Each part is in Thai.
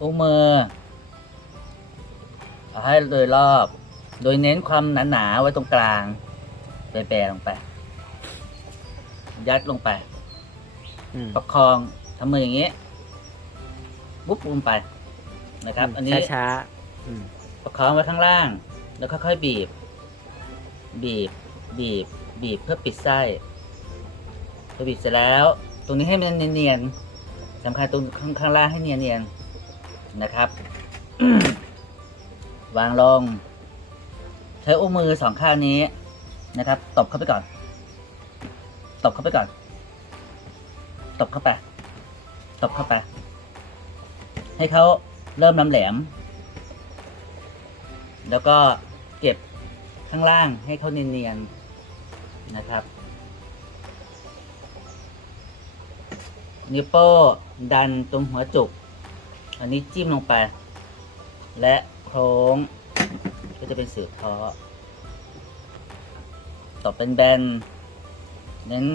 อุ้งมือเอาให้โดยรอบ โดยเน้นความหนาๆไว้ตรงกลางแปรๆลงไป ยัดลงไปอืมประคองทำมืออย่างนี้ปุ๊บลงไปนะครับ อันนี้ช้าๆอืมประคองไว้ข้างล่าง แล้วค่อยๆบีบ บีบ บีบ บีบเพื่อปิดไส้พอบีบเสร็จแล้ว ตรงนี้ให้มันเนียนๆสำคัญตรงข้างข้างล่างให้เนียนๆ นะครับ วางลงใช้อุ้งมือสองข้างนี้นะครับ ตบเข้าไปก่อน ตบเข้าไปก่อน ตบเข้าไป ตบเข้าไป ให้เขาเริ่มน้ำแหลม แล้วก็เก็บข้างล่างให้เขาเนียนๆนะครับ นิ้วโป้ดันตรงหัวจุก อันนี้จิ้มลงไป และโค้งก็จะเป็นสืบท้อต่อเป็นแบนเน้น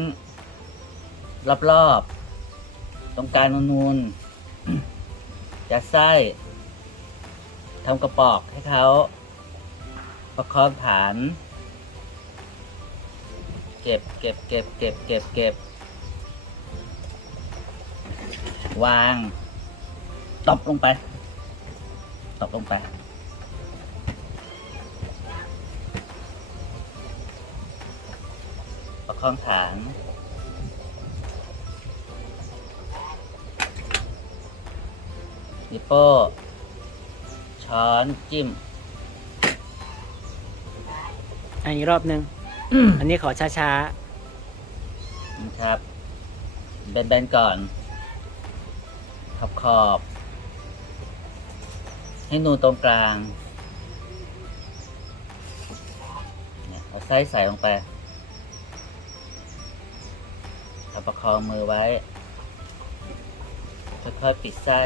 รอบๆ ตรงกลางนูนๆยัดไส้ทำกระปอกให้เขาประคองฐาน เก็บเก็บเก็บเก็บเก็บเก็บวาง ตบลงไป ตบลงไปประคองฐานนิปโป้ช้อนจิ้ม อันนี้รอบหนึ่ง อันนี้ขอช้านะครับ แบนๆก่อน ขอบขอบ ให้นูนตรงกลางเอาไส้ใส่ลงไปเอาประคองมือไว้ค่อยๆปิดไส้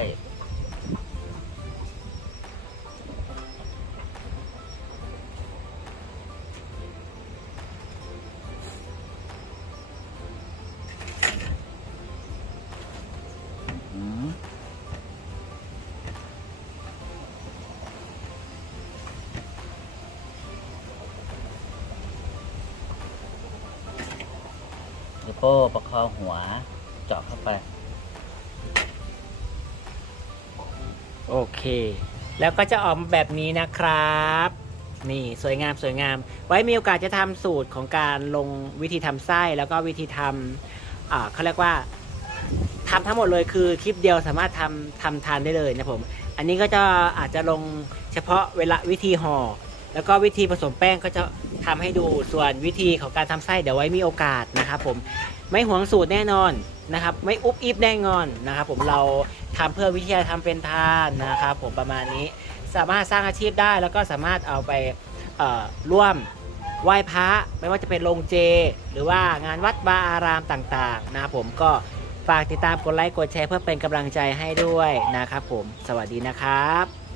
โป้ประคองหัวเจาะเข้าไป โอเค แล้วก็จะออกมาแบบนี้นะครับ นี่สวยงามสวยงาม ไว้มีโอกาสจะทำสูตรของการลงวิธีทำไส้แล้วก็วิธีทำอ่าเขาเรียกว่าทำทั้งหมดเลยคือคลิปเดียวสามารถทำทำทานได้เลยนะผม อันนี้ก็จะอาจจะลงเฉพาะเวลาวิธีห่อ แล้วก็วิธีผสมแป้งก็จะทำให้ดูส่วนวิธีของการทำไส้เดี๋ยวไว้มีโอกาสนะครับผมไม่หวงสูตรแน่นอนนะครับ ไม่อุบอิบแน่นอนนะครับ ผมเราทำเพื่อวิทยาทำเป็นทานนะครับ ผมประมาณนี้สามารถสร้างอาชีพได้แล้วก็สามารถเอาไปร่วมไหว้พระไม่ว่าจะเป็นโรงเจ หรือว่างานวัดบาอารามต่างๆนะครับผมก็ฝากติดตามกดไลค์กดแชร์เพื่อเป็นกำลังใจให้ด้วยนะครับผมสวัสดีนะครับ